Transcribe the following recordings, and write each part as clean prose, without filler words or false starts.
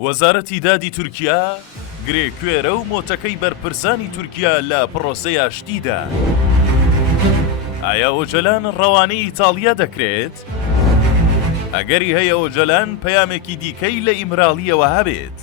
وەزارەتی دادی تورکیا گرێکوێرە و مۆتەکەی بەرپرسانی تورکیا لە پرۆسەی ئاشتیدا. ئایا ئۆجەلان ڕەوانەی ئیتاڵیا دەکرێت؟ ئەگەری هەیە ئۆجەلان پەیامێکی دیکەی لە ئیمراڵیەوە هەبێت.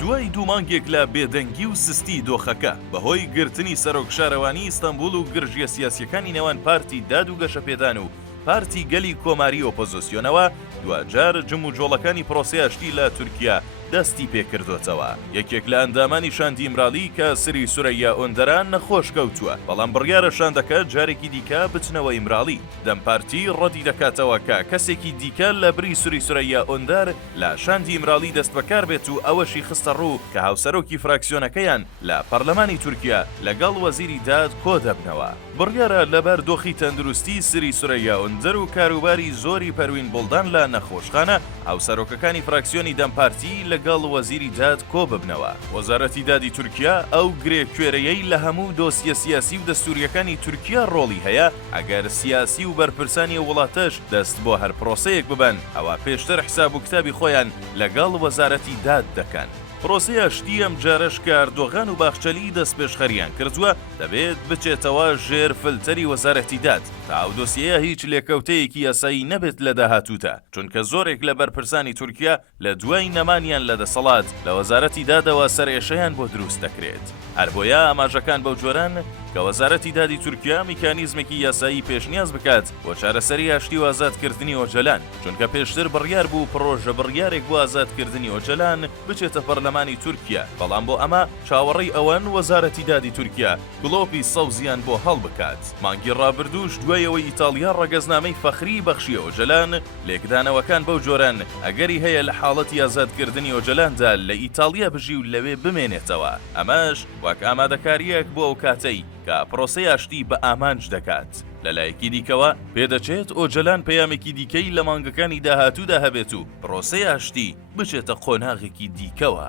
دوای دوو مانگێک لە بێدەنگی و سستی دۆخەکە بەهۆی گرتنی سەرۆک شارەوانی ئیستانبول و گرژیە سیاسیەکانی نێوان پارتی داد و گەشەپێدان و پارتی گەلی کۆماری ئۆپۆزیسیۆنەوە دوجار جم و جۆڵەکانی پرۆسەی ئاشتی لە تورکیا دەستی پێکردوێتەوە. یەکێک لە ئەندامانی شاندی ئیمراڵی کە سری سورەیا ئۆندەران نەخۆش کەوتووە، بەڵام بڕیارە شاندەکە جارێکی دیکە بچنەوە ئیمراڵی. دەم پارتی ڕەتی دەکاتەوە کە کەسێکی دیکە لە بری سوری سورەیا ئۆندەر لە شاندی ئیمراڵی دەست بەکار بێت و ئەوەشی خستە ڕوو کە هاوسەرۆکی فراکسیۆنەکەیان لە پەرلەمانی تورکیا لەگەڵ وەزیری داد کۆ دەبنەوە. بڕیارە لەبەر دۆخی تەندروستی سری سورەیا ئۆندەر و کاروباری زۆری پەروین بڵدان لە نەخۆشخانە هاوسەرۆکەکانی فراکسیۆنی دەم پارتی لەگەڵ وەزیری داد کۆ ببنەوە. وەزارەتی دادی تورکیا ئەو گرێکوێرەیەی لە هەموو دۆسیە سیاسی و دەستوریەکانی تورکیا ڕۆڵی هەیە، ئەگەر سیاسی و بەرپرسانی وڵاتەش دەست بۆ هەر پرۆسەیەک ببەن ئەوە پێشتر حساب و کتابی خۆیان لەگەڵ وەزارەتی داد دەکەن. پرۆسەی ئاشتی ئەم جارەش کە ئەردۆغان و باخچەلی دەست پێشخەریان کردووە دەبێت بچێتەوە ژێر فلتەری وەزارەتی داد تا ئەو دۆسیەیە هیچ لێکەوتەیەکی یاسایی نەبێت لە داهاتووتە، چونکە زۆرێک لە بەرپرسانی تورکیا لە دوای نەمانیان لە دەسەڵات لە وەزارەتی دادەوە سەرێشەیان بۆ دروست دەکرێت. هەر بۆیە ئاماژەکان بەو جۆران کە وەزارەتی دادی تورکیا میکانیزمێکی یاسایی پێشنیاز بکات بۆ چارەسەری ئاشتی و ئازادکردنی ئۆجەلان، چونکە پێشتر بڕیار بوو پرۆژە بڕیارێک بۆ ئازادکردنی ئۆجەلان بچێتە پەرلەمانی تورکیا، بەڵام بۆ ئەمە چاوەڕێی ئەوەن وەزارەتی دادی تورکیا گڵۆپی سەوزیان بۆ هەڵ بکات. مانگی ڕابردووش دوایەوەی ئیتاڵیا ڕەگەزنامەی فەخری بەخشیە ئۆجەلان، لێکدانەوەکان بەو جۆران ئەگەری هەیە لە حاڵەتی ئازادکردنی ئۆجەلاندا لە ئیتاڵیا بژی و لەوێ بمێنێتەوە. ئەمەش وەک ئامادەکاریەک بۆ ئەو کاتەی کە پرۆسەی ئاشتی بە ئامانج دەکات. لەلایەکی دیکەوە پێدەچێت ئۆجەلان پەیامێکی دیکەی لە مانگەکانی داهاتوودا هەبێت و پرۆسەی ئاشتی بچێتە قۆناغێکی دیکەوە.